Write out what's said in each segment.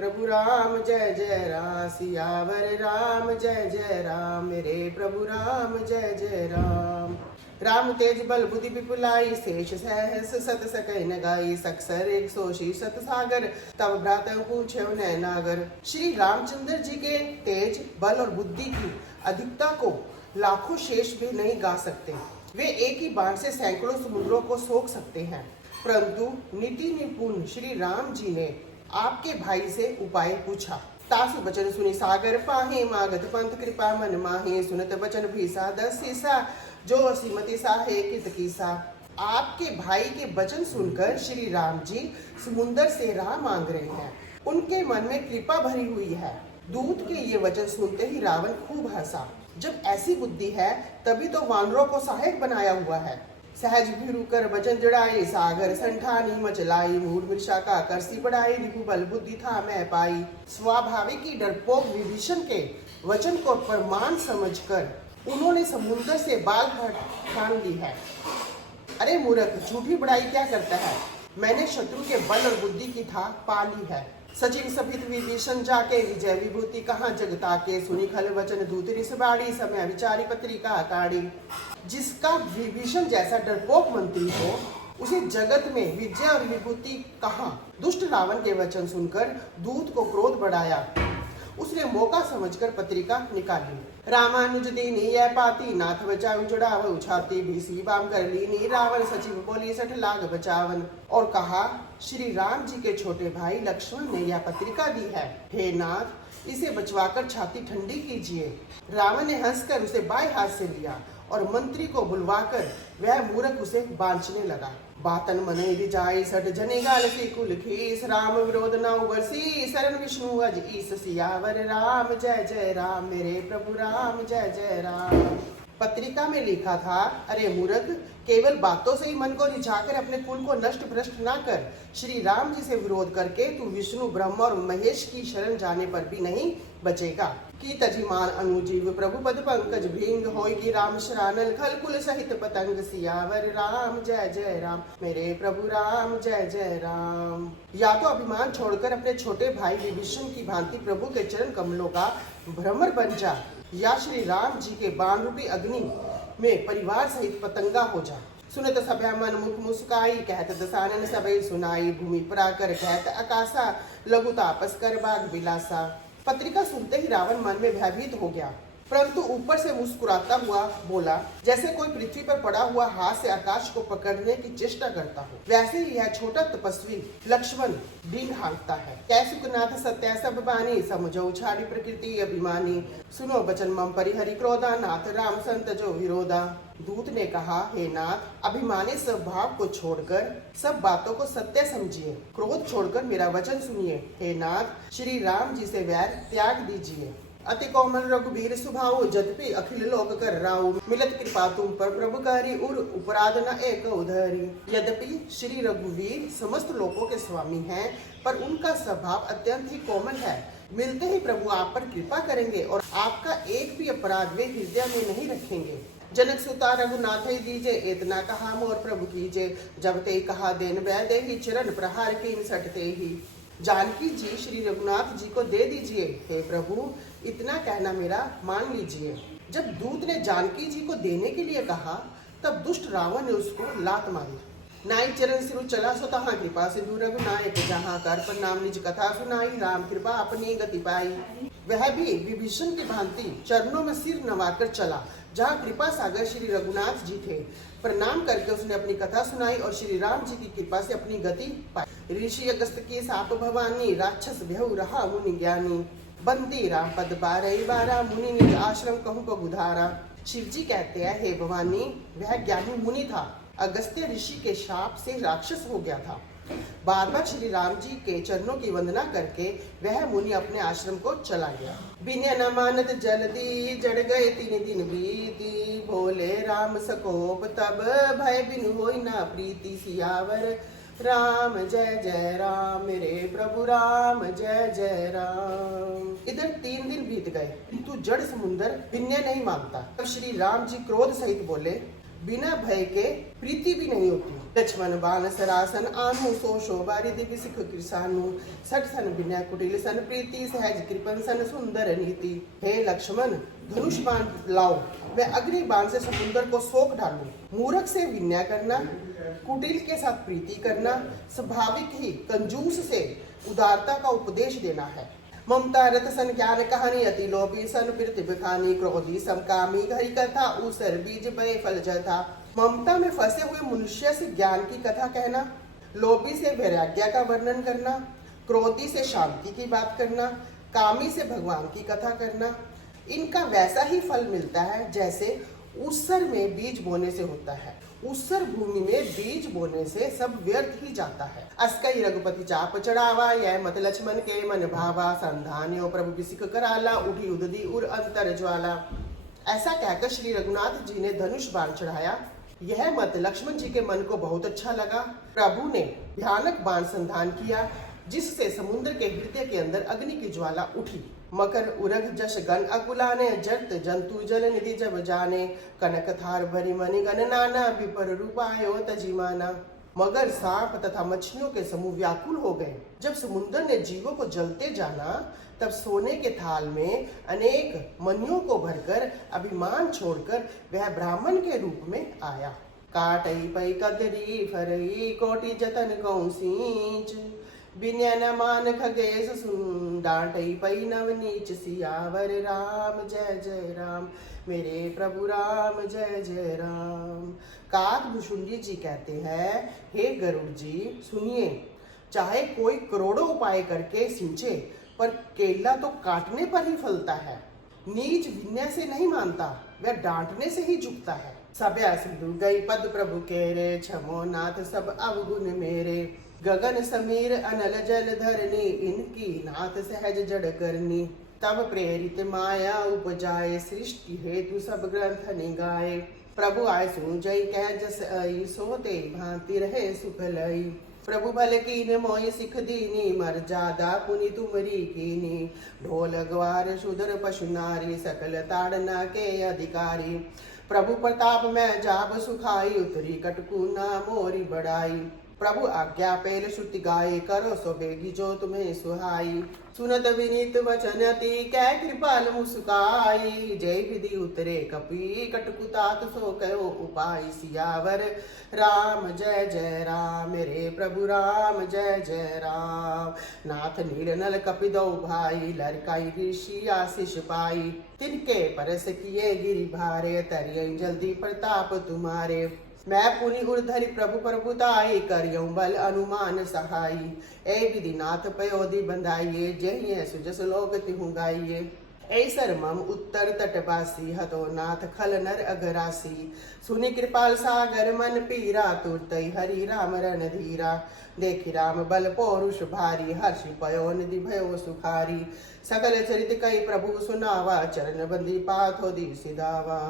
प्रभु राम जय जय राम, सियावर राम जय जय राम, मेरे प्रभु राम जय जय राम। राम तेज बल बुद्धि विपुलाई, शेष सहस सत सकय न गाई, सकसर एक सोशी सत सागर, तब भ्रात पूछे न नागर। श्री रामचंद्र जी के तेज बल और बुद्धि की अधिकता को लाखों शेष भी नहीं गा सकते। वे एक ही बाण से सैकड़ों समुद्रों को सोख सकते हैं, परंतु नीति निपुण श्री राम जी ने आपके भाई से उपाय पूछा। तासु बचन सुनि सागर पाहे, मागत पंथ कृपा मन माहे, सुनत बचन भीसा दस सीसा, जो असीमति साहे कित कीसा। आपके भाई के वचन सुनकर श्री राम जी समुद्र से राह मांग रहे हैं। उनके मन में कृपा भरी हुई है। दूत के ये वचन सुनते ही रावण खूब हंसा। जब ऐसी बुद्धि है तभी तो वानरों को सहायक बनाया हुआ है। सहज भिरु कर वचन जड़ाई, सागर संठानी मचलाई, मूड मृषा का करसी बढ़ाई, रिपु बल बुद्धि था मैं पाई। स्वाभाविक ही डरपोक विभीषण के वचन को प्रमाण समझकर उन्होंने समुद्र से बाल ठान ली है। अरे मूर्ख, झूठी बड़ाई क्या करता है? मैंने शत्रु के बल और बुद्धि की था पा ली है। सचिव सभित विभीषण जाके, विजय विभूति कहाँ जगता के, सुनी खल वचन दूत रिस बाड़ी, समय विचारी पत्रिका अकाड़ी। जिसका विभीषण जैसा डरपोक मंत्री हो, उसे जगत में विजय और विभूति कहाँ। दुष्ट रावण के वचन सुनकर दूत को क्रोध बढ़ाया। उसने मौका समझकर पत्रिका निकाली। रामानुज दीनी यह पाती, नाथ बचाऊ चढ़ाव छाती, बीसी बाम कर लीनी, रावण सचिव बोली 60 लाख बचावन। और कहा, श्री राम जी के छोटे भाई लक्ष्मण ने यह पत्रिका दी है। हे नाथ, इसे बचवाकर छाती ठंडी कीजिए। रावण ने हंसकर उसे बाएं हाथ से लिया और मंत्री को बुलवाकर वह मूर्ख उसे बांचने लगा। बातन मने रिजाई, सठ जने गाल की कुल खीस, राम विरोध न उबरसी, शरण विष्णु अज ईस, सियावर राम जय जय राम, मेरे प्रभु राम जय जय राम। पत्रिका में लिखा था, अरे मूर्ख, केवल बातों से ही मन को रिझाकर अपने कुल को नष्ट भ्रष्ट ना कर। श्री राम जी से विरोध करके तू विष्णु ब्रह्मा और महेश की शरण जाने पर भी नहीं बचेगा। की तजिमान अनुजीव प्रभु पद पंकज भृंग, होयगी राम शरानल, खल कुल सहित पतंग, सियावर राम जय जय राम, मेरे प्रभु राम जय जय राम। या तो अभिमान छोड़कर अपने छोटे भाई विभीषण की भांति प्रभु के चरण कमलों का भ्रमर बन जा, या श्री राम जी के बाण रूपी अग्नि में परिवार सहित पतंगा हो जा। सुनत सभा मन मुख मुस्काई, कहत दसानन सबई सुनाई, भूमि पर आकर कहत आकाशा, लघु तापस कर बाग बिलासा। पत्रिका सुनते ही रावण मन में भयभीत हो गया, परंतु ऊपर से मुस्कुराता हुआ बोला, जैसे कोई पृथ्वी पर पड़ा हुआ हाथ से आकाश को पकड़ने की चेष्टा करता हो, वैसे ही यह छोटा तपस्वी लक्ष्मण भीन हाँकता है। कैसुकनाथ सत्य सब बानी, समझो छाड़ी प्रकृति अभिमानी, सुनो वचन मम परिहरि क्रोधा, नाथ राम संत जो विरोधा। दूत ने कहा, हे नाथ, अभिमानी स्वभाव को छोड़कर सब बातों को सत्य समझिए, क्रोध छोड़कर मेरा वचन सुनिए। हे नाथ, श्री राम जी से वैर त्याग दीजिए। अति कोमल रघुबीर सुभाऊ, जद्यपि अखिल लोक कर राऊ, मिलत कृपा तुम पर प्रभु करी, उर उपराध न एक उधरी। यद्यपि श्री रघुवीर समस्त लोकों के स्वामी हैं, पर उनका स्वभाव अत्यंत ही कोमल है। मिलते ही प्रभु आप पर कृपा करेंगे और आपका एक भी अपराध वे हृदय में नहीं रखेंगे। जनक सुता रघुनाथ ही दीजे, इतना कहा मोर प्रभु कीजे, जब ते कहा देन वैदे ही, चरण प्रहार कीन सटते ही। जानकी जी श्री रघुनाथ जी को दे दीजिए, हे प्रभु, इतना कहना मेरा मान लीजिए। जब दूत ने जानकी जी को देने के लिए कहा, तब दुष्ट रावण ने उसको लात मारी। नाई चरण सिरु चला सो तहाँ, कृपा सिंधु रघुनायक जहाँ, कर पर नाम निज कथा सुनाई, राम कृपा अपनी गति पाई। वह भी विभीषण की भांति चरणों में सिर नवाकर चला, जहाँ कृपा सागर श्री रघुनाथ जी थे। प्रणाम करके उसने अपनी कथा सुनाई और श्री राम जी की कृपा से अपनी गति पाई। ऋषि अगस्त की साप भवानी, राक्षस भयउ रहा मुनि ज्ञानी, बंदी राम पद बारही बारा, मुनि निज आश्रम कहूँ को गुधारा। शिव जी कहते हैं, हे भवानी, वह ज्ञानी मुनि था, अगस्त्य ऋषि के शाप से राक्षस हो गया था। बार बार श्री राम जी के चरणों की वंदना करके वह मुनि अपने आश्रम को चला गया। बिना न मानत जल्दी, जड़ गए 3 दिन बीती, भोले राम सकोप तब, भय बिनु होई ना प्रीति, सियावर राम जय जय राम, मेरे प्रभु राम जय जय राम। इधर 3 दिन बीत गए, किंतु जड़ समुंदर बिन्ने नहीं मानता। तब श्री राम जी क्रोध सहित बोले, बिना भय के प्रीति भी नहीं होती। लक्ष्मण बाण सरासन आनु सो शोभा रिधि सिख कृषानु सठ सन बिना कुटिल सन प्रीति सहज कृपन सन सुंदर नीति। हे लक्ष्मण, धनुष बाण लाओ, मैं अग्नि बाण से समुद्र को सोख डालूं। मूर्ख से विन्याय करना, कुटिल के साथ प्रीति करना, स्वाभाविक ही कंजूस से उदारता का उपदेश देना है। ममता रत सन ज्ञान कहानी अति लोभी सन प्रीति बखानी क्रोधी समकामी हरि कथा ऊसर बीज बे फल जथा। ममता में फंसे हुए मनुष्य से ज्ञान की कथा कहना, लोभी से वैराग्य का वर्णन करना, क्रोधी से शांति की बात करना, कामी से भगवान की कथा करना, इनका वैसा ही फल मिलता है जैसे ऊसर में बीज बोने से होता है। ऊसर भूमि में बीज बोने से सब व्यर्थ ही जाता है। अस्कई रघुपति चाप चढ़ावा, यह मत लक्ष्मण के मन भावा, संधान्यो प्रभु बिसिक कराला, उठी उददी उर अंतर ज्वाला। ऐसा कहकर श्री रघुनाथ जी ने धनुष बाण चढ़ाया। यह मत लक्ष्मण जी के मन को बहुत अच्छा लगा। प्रभु ने भयानक बाण संधान किया, जिससे समुद्र के हृदय के अंदर अग्नि की ज्वाला उठी। मकर उरग जश गण अकुलाने, जट जंतु जल निधि जब जाने, कनक थार भरी मणि गण नाना, विपर रूपायो तजिमाना। मगर सांप तथा मछलियों के समूह व्याकुल हो गए। जब समुद्र ने जीवों को जलते जाना, तब सोने के थाल में अनेक मणियों को भरकर अभिमान छोड़कर वह ब्राह्मण के रूप में आया। काटई पई कदरी फरई कोटि जतन कौसीच, बिन्यन मान खगेश सुन, डांटई पई नव नीच सियावर राम जय जय राम, मेरे प्रभु राम जय जय राम। काक भुषुंडी जी कहते हैं, हे गरुड़ जी सुनिए, चाहे कोई करोड़ों उपाय करके सिंचे, पर केला तो काटने पर ही फलता है। नीच विनय से नहीं मानता, वह डांटने से ही झुकता है। सभ्या सिंधु गई पद प्रभु केरे, क्षमो नाथ सब अवगुण मेरे, गगन समीर अनल जल धरनी, इनकी नाथ सहज जड़ करनी। तब प्रेरित माया उपजाए, सृष्टि हेतु सब ग्रंथ निगाए। प्रभु आय सुन जय कह जस आई, सोते भांति रहे सुख लई। प्रभु भल कीन मोय सिख दीनी, मर्यादा पुनि तुमरी कीनी। ढोल ग्वार शूद्र पशु नारी, सकल ताड़ना के अधिकारी। प्रभु प्रताप में जाब सुखाई, उतरी कटकुना मोरी बढ़ाई। प्रभु आज्ञा पेल श्रुति गाये, करो सो बेगी जो तुम्हें सुहाई। सुनत विनीत वचन अति, कै कृपाल मुस्काई। जय विधि उतरे कपि, कटकुतात सो कहो उपाय। सियावर राम जय जय राम, मेरे प्रभु राम जय जय राम। नाथ नील नल कपि दो भाई, लरकाई ऋषि आशीष पाई। तिनके परस किए गिरि भारे, तरियई जल्दी प्रताप तुम्हारे। मैं पुनि उर्धरि प्रभु प्रभुताई, करियौ बल अनुमान सहाई। ए विधिनाथ पयोधि बंधाइए, जय सुजस लोक तिहु गाइए। ऐसर मम उत्तर तटवासी, हतो नाथ खल नर अगरासी। सुनि कृपाल सागर मन पीरा, तुरतई हरि राम रणधीरा। देखि राम बल पौरुष भारी, हर्षि पयो निधि भयो सुखारी। सकल चरित कई प्रभु सुनावा, चरण बंदी पाथोदी सिधावा।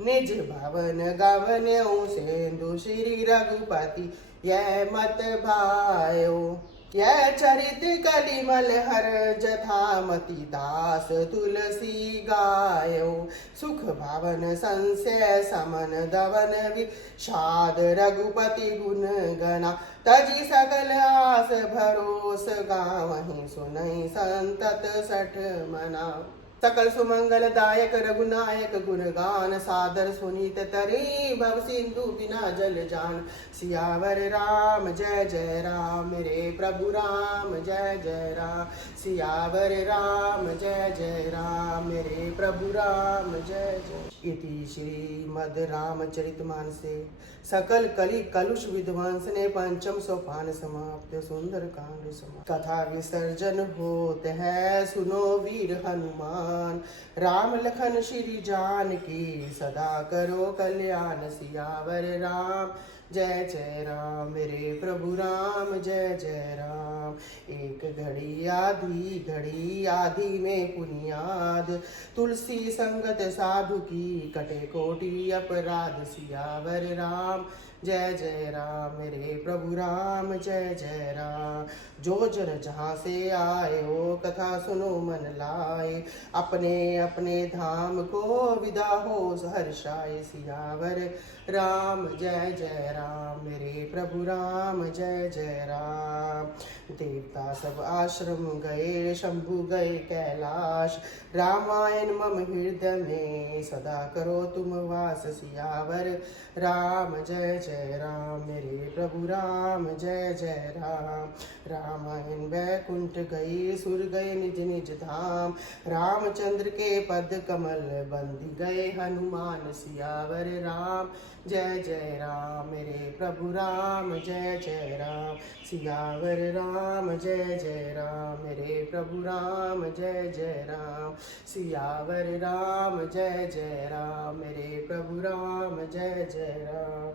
निज भवन गवन सेंधु श्री रघुपति, यह मत भायो। यह चरित कलिमल हर जथा, मति दास तुलसी गायो। सुख भावन संशय समन दवन विषाद, रघुपति गुण गणा। तजी सकल आस भरोस, गावहीं सुनई संतत सठ मना। सकल सुमंगल दायक रघुनायक, गुणगान सादर सुनीत तरे। भव सिंधु बिना जल जान, सियावर राम जय जय राम, मेरे प्रभु राम जय जय राम। सियावर राम जय जय राम, मेरे प्रभु राम जय जय। इति श्रीमद् रामचरितमानसे सकल कलि कलुष विध्वंस ने पंचम सोपान समाप्त, सुंदर कांड समाप्त। कथा विसर्जन होत है, सुनो वीर हनुमान। राम लखन श्री जानकी, सदा करो कल्याण। सियावर राम जय जय राम, मेरे प्रभु राम जय जय राम। एक घड़ी आधी में पुनियाद, तुलसी संगत साधु की, कटे कोटि अपराध। सियावर राम जय जय राम मेरे प्रभु राम जय जय राम। जो जन जहाँ से आए हो कथा सुनो मन लाए, अपने अपने धाम को विदा हो हर्षाए। सियावर राम जय जय राम मेरे प्रभु राम जय जय राम। देवता सब आश्रम गए शंभु गए कैलाश, रामायण मम हृदय में सदा करो तुम वास। सियावर राम जय जय राम मेरे प्रभु राम जय जय राम। रामायण वैकुंठ गए सुर गए निज निज धाम, रामचंद्र के पद कमल बंध गए हनुमान। सियावर राम जय जय राम मेरे प्रभु राम जय जय राम। सियावर राम जय जय राम मेरे प्रभु राम जय जय राम। सियावर राम जय जय राम मेरे प्रभु राम जय जय राम।